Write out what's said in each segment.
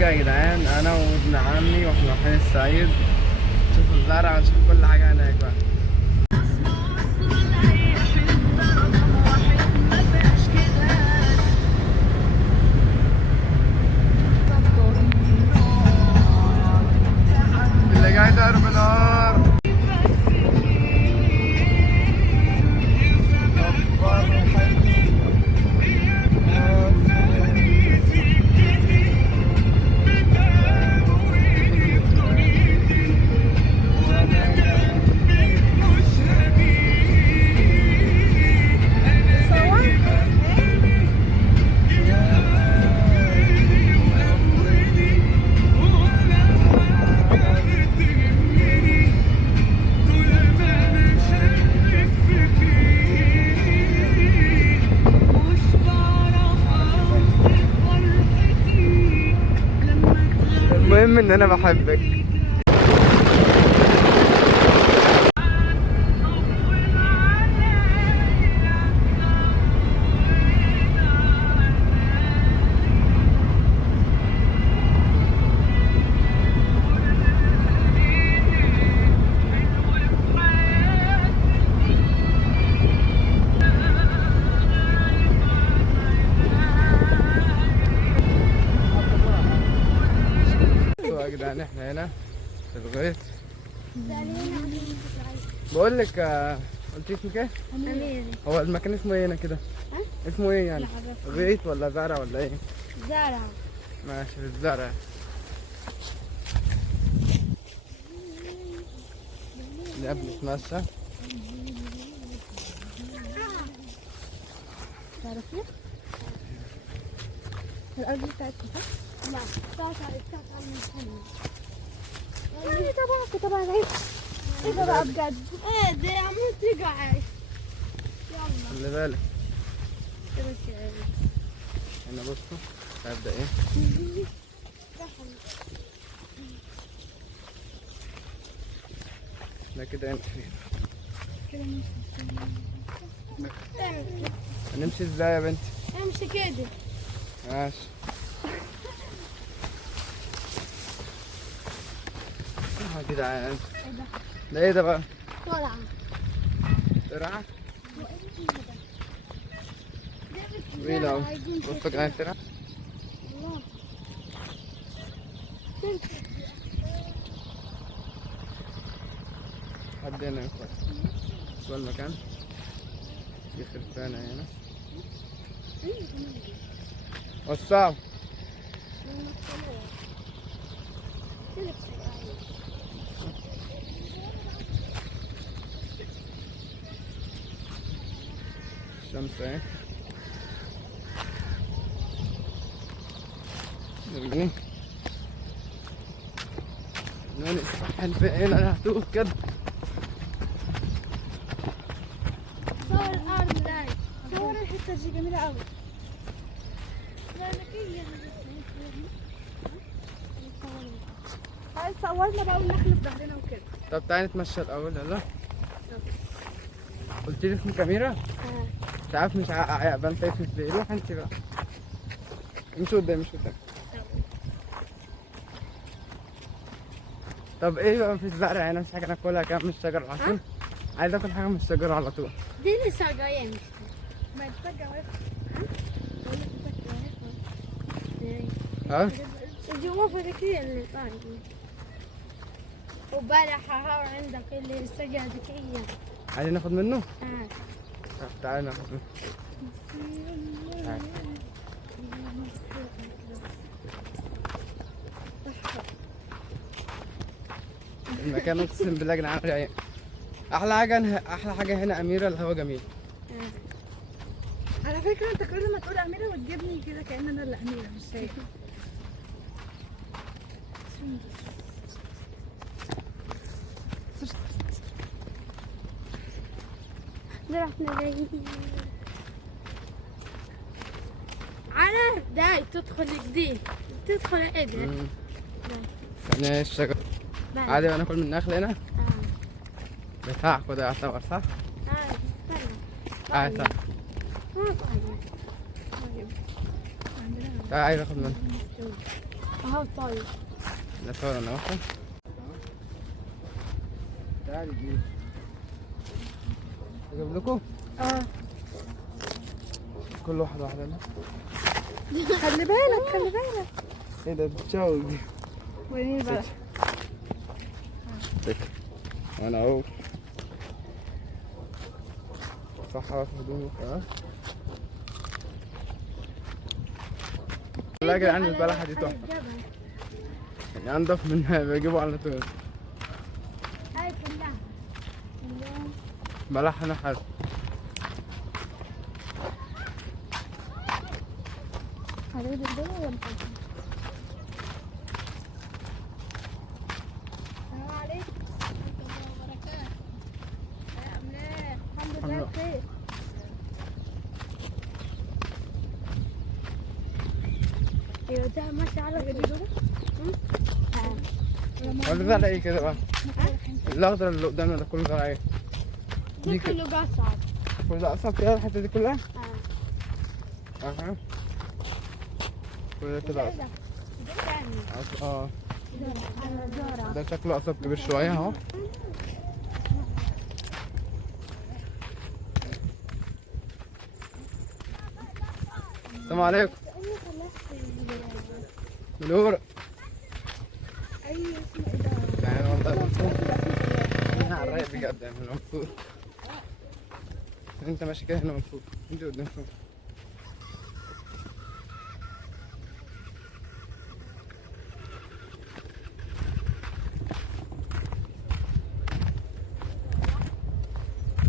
يا جدعان، انا وابن عمي واحنا رايحين الصعيد نشوف الزرع ونشوف كل حاجه هناك بقى. اللي جاي ضرب نار. المهم ان انا بحبك. يا جدعان احنا هنا في الغيط. بقول لك قلت اسمك ايه؟ أميرة. هو المكان اسمه ايه هنا كده؟ اسمه ايه يعني؟ غيط ولا زرع ولا ايه؟ زرع. ماشي في الزرع. اللي قبل نتمشى. تعرفي؟ الأرض بتاعتكم صح؟ لا، بتاعت يعني تبع العيد. ايه بقى بجد؟ ايه ده عمود تقع. يلا. خلي بالك. هنا بصوا هبدأ ايه؟ احنا كده نمشي. هنمشي ازاي يا بنتي؟ امشي كده. ماشي. يا جدعان ده ايه ده بقى؟ طلعة. ترعة؟ طويلة اهو. بصوا كمان ترعة. حد هنا ينفع. بصوا المكان. في خرفانة هنا. وسعوا. الشمس اهي. نرجع نسبح في هنا. انا هتوه كده. صور الأرض لاي. صور الحتة دي جميلة أوي. لا ذكية. هاي صورنا بقى والنخل في ظهرنا وكده. طب تعالي نتمشى الأول. يلا. قلت لي اسمك أميرة؟ مش عارف مش بنسى اسمك ليه. روح أنت بقى. امشي قدام امشي قدام. طب إيه بقى في الزرع هنا؟ مش حاجة ناكلها كده من الشجرة على طول؟ عايز آكل حاجة من الشجرة على طول. دي لسه جاية مش ما تفجأ ها؟ الجوافة ذكية اللي طالع. وبارح عندك اللي السجا ذكية. عايزين ناخد منه؟ تعال. طب تعالى ناخد منه. تعالى. المكان اقسم بالله يا جدعان رايق. احلى حاجه هنا اميره الهوا جميل. على فكرة انت كل ما تقول أميرة وتجيبني كده كأن انا اللي أميرة مش هي. رحنا جايين على داي تدخل جديد تدخل ايه ده؟ يعني الشجر عادي بقى ناكل من النخل هنا؟ بتاعكوا ده يعتبر صح؟ صح. تعالى عايز اخد منه. اهو طيب. لا صور انا واخد. تعالي دي اجيب لكم كل واحد واحده. خلي بالك خلي بالك. ايه ده بتشاور دي؟ وين بقى؟ وانا اهو صح واقف هدومك لا يا جدعان البلحه دي تحفه يعني انضف من بجيبه على طول. هاي كلها بلح هنا حلو. هذول الدنيا ولا السلام عليكم ورحمة الله وبركاته. الحمد لله بخير. ايوه ده ماشي على كده. ولا زرعي كده بقى. الاخضر اللي قدامنا ده كله زرعي. دي كله قصب. كل ده قصب كده الحته دي كلها؟ كل ده كده قصب. ده شكله قصب كبير شويه اهو. السلام عليكم. منور. يعني والله مبسوط. انا على الرايق بجد يعني انا مبسوط. انت ماشي كده هنا مبسوط. انت قدام شوف.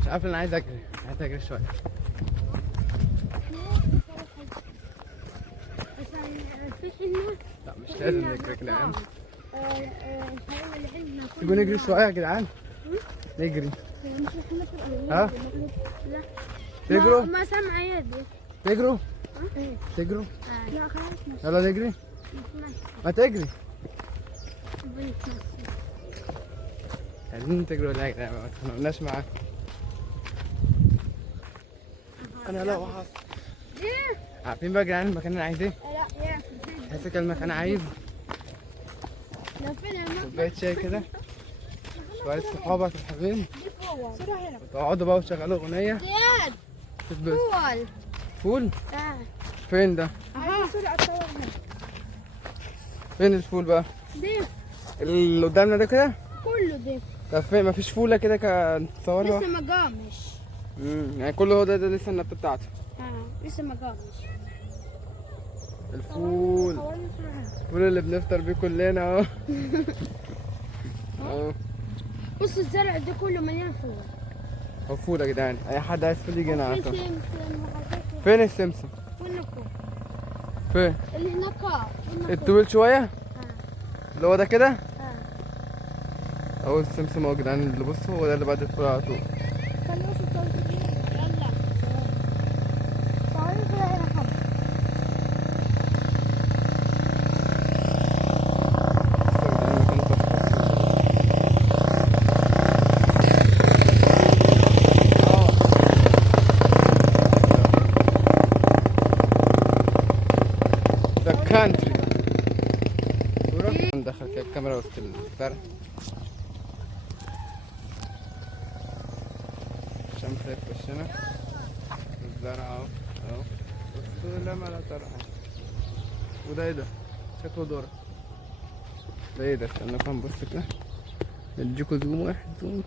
مش عارف انا عايز اجري. عايز اجري شويه. لا مش لازم نجري يا جدعان. تيجوا نجري شويه يا جدعان. نجري. ها؟ لا تجروا؟ ما سامعة يدي. تجروا؟ تجروا؟ لا خلاص يلا نجري. ما تجري. عايزين تجروا ولا يا جدعان؟ ما تخانقناش معاك. انا لا وحص. عارفين بقى يا جدعان المكان اللي عايز ايه؟ لا يا حاسس المكان عايز كوباية شاي كده. شوية صحابك الحلوين. تقعدوا بقى وتشغلوا أغنية. زياد تتبسطوا. فول. فول؟ فين ده؟ فين الفول بقى؟ دي اللي قدامنا ده كده؟ كله دي طب فين مفيش فولة كده تصورها؟ لسه ما قامش. يعني كله هو ده لسه النبتة بتاعته. لسه ما قامش. الفول الفول اللي بنفطر بيه كلنا اهو. اهو بص الزرع ده كله مليان فول. هو فول يا جدعان. أي حد عايز فول يجي هنا على طول. فين فين السمسم؟ فين؟ اللي هناك الطويل شوية؟ اللي هو ده كده؟ اهو السمسم اهو يا جدعان اللي بصوا هو ده اللي بعد الفول على طول. كانتري ندخل كده الكاميرا وسط الزرع عشان خايف وشنا. الزرع اهو اهو بصوا لما لا ترى. وده ايه ده؟ شكله ذرة. ده ايه ده؟ استنى نبص كده نديكوا زوم واحد زوم.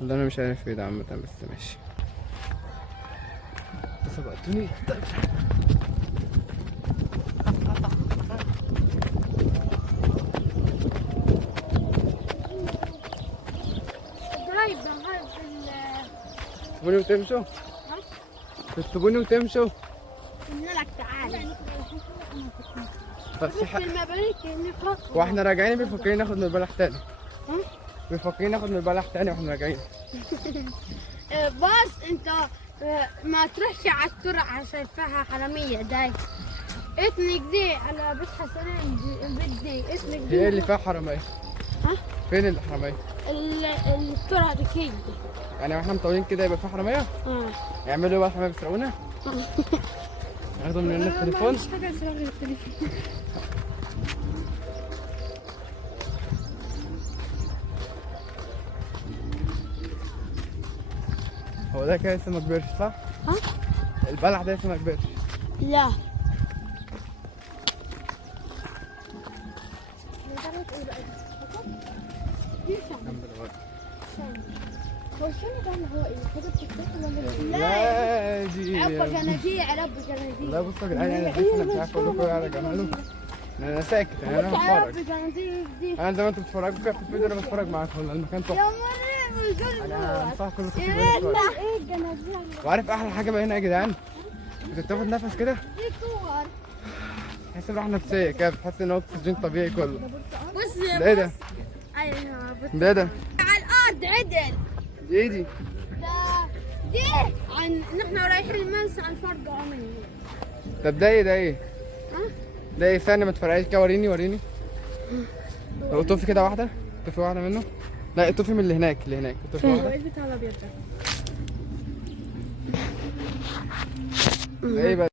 والله انا مش عارف ايه ده عامة بس ماشي. سبقتوني. تسيبوني وتمشوا؟ تسيبوني وتمشوا؟ قلنا لك تعالى. بس المبارك واحنا راجعين بيفكرين ناخد من البلح تاني. بيفكرين ناخد من البلح تاني واحنا راجعين. بس انت ما تروحش على السرعة عشان فيها حرامية داي. اتنك دي انا بس حسنين بدي اتنك دي. ايه اللي فيها حرامية؟ فين الحرامية؟ السرعة دي كده. يعني واحنا مطولين كده يبقى فيها حرامية؟ يعملوا ايه بقى الحرامية بيسرقونا؟ اخدوا مننا التليفون. مش حاجه اسمها غير التليفون. هو ده كده لسه ما كبرش صح؟ ها؟ البلح ده لسه ما كبرش. لا هو شنو ده اللي هو ايه؟ حاجه بتتاكل ولا لا دي عبا جناديل عبا جناديل. لا بصوا يا جدعان انا لسه مش عارف اقول لكم على جماله. انا ساكت يعني انا عبا بتفرج. جناديل دي انا زي ما انتوا بتتفرجوا كده في الفيديو انا بتفرج معاكم والله المكان يا تحفه. مريم انا انصحكم كلكم تيجوا ايه تتفرجوا. الجناديل وعارف احلى حاجه بقى هنا يا جدعان؟ بتاخد نفس كده دي كور. تحس براحه نفسيه كده، بتحس ان هو اكسجين طبيعي كله. بص ده ايه ده؟ ايوه ده على الارض عدل. ايه دي؟ دي عن نحن رايحين المنسى عن فرق عمري. طب ده ايه؟ ها؟ ده ايه؟ استنى ما تفرقعيش كده، وريني. لو طفي كده واحده، طفي واحده منه. لا طفي من اللي هناك طفي واحده. ايه بتاع الابيض ده ايه بقى؟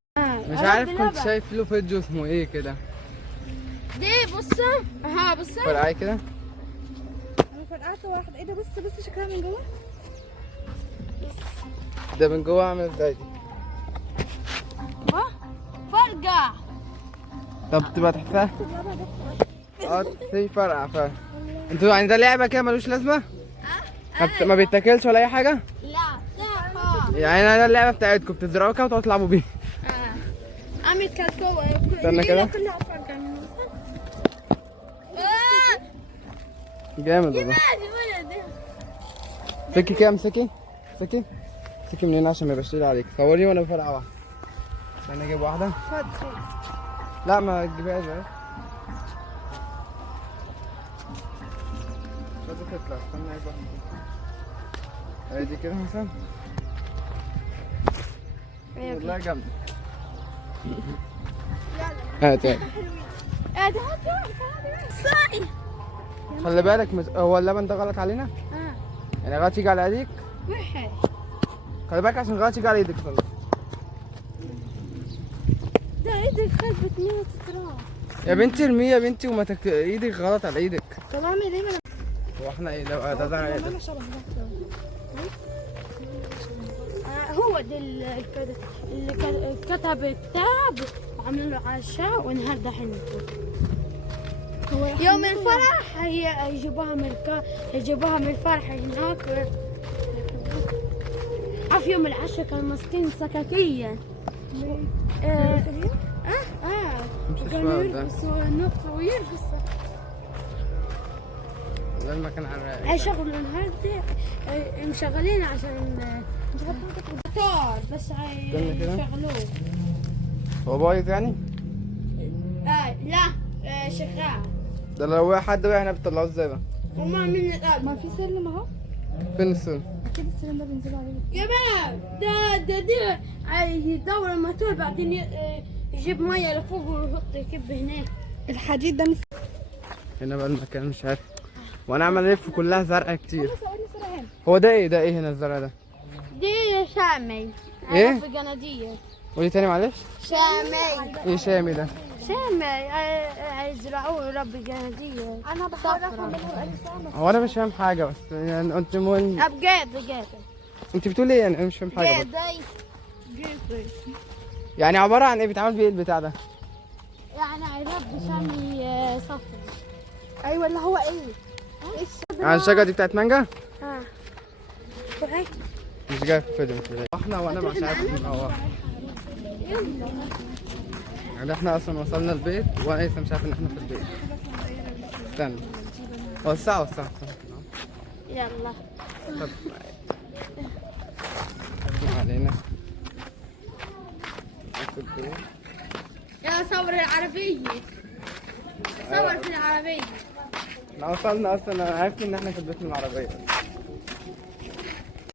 مش عارف كنت شايف له فيديو اسمه ايه كده. دي بصة ها بصة فرقعي كده. انا فرقعت واحد. ايه ده؟ بص شكلها من جوه. ده من جوه عامل ازاي دي؟ ها فرقع. طب تبقى تحسها؟ في فرقع فعلا. انتوا يعني ده لعبه كده ملوش لازمه؟ ما بيتاكلش ولا اي حاجه؟ لا يعني انا ده اللعبه بتاعتكم بتزرعوها كده وتقعدوا تلعبوا بيها. عملت كالكوة استنى كده. كلها فرقع من جامد والله. سكي كده، امسكي سكي من هنا عشان ما يبقاش تقيل عليك. صوري وانا بفرقع واحده. استنى اجيب واحده. لا ما تجيبهاش بقى. مش عايزة تطلع، استنى اجيب واحده. دي كده مثلا. والله جامده. هات خلي بالك هو اللبن ده غلط علينا؟ يعني غلط يجي على ايديك؟ وحش. خلي بالك عشان غلط يجي على ايدك خلاص. ده ايدك خربت منها تتراه. يا بنتي ارميه يا بنتي وما ايدك غلط على ايدك. طب اعمل ايه؟ هو احنا ايه ده ايه ده؟ هو ده اللي كتب كتاب وعمل له عشاء ونهار دحين. يوم الفرح يجيبوها من الفرح هناك. عارف يوم العشاء كانوا ماسكين سكاكين. كانوا يرقصوا النقطة ويرقصوا. ده المكان على الرايق. اي شغل النهار ده مشغلين عشان موتور بس يشغلوه. هو بايظ يعني؟ لا شغال. ده لو وقع حد وقع هنا بتطلعوه ازاي بقى؟ وما من الأرض. ما في سلم اهو. فين السلم؟ اكيد السلم ده بينزلوا عليه. يا بابا دي يدور الموتور بعدين يجيب ميه لفوق ويحط يكب هناك. الحديد ده هنا بقى المكان مش عارف. وانا عمال الف كلها زرقاء كتير. هو ده ايه هنا الزرع ده؟ دي شامي. ايه؟ في جنادية. قولي تاني معلش. شامي. ايه شامي ده؟ شامي يزرعوه ربي جنادية. انا بحاول افهم هو انا مش فاهم حاجه بس يعني انت مهم. ابجاد انت بتقولي ايه يعني؟ انا مش فاهم حاجه برضه. يعني عباره عن ايه؟ بيتعمل بيه ايه البتاع ده؟ يعني ربي شامي صفر. ايوه اللي هو ايه؟ يعني الشجره دي بتاعت مانجا؟ وهيك مش جاي في الفيديو مش جاي. احنا وانا مش عارف هو يعني احنا اصلا وصلنا البيت وانا لسه مش عارف ان احنا في البيت. استنى وسعوا يلا. طب علينا يلا صور العربية. صور في العربية. احنا وصلنا اصلا. انا عرفت ان احنا في البيت من العربيه.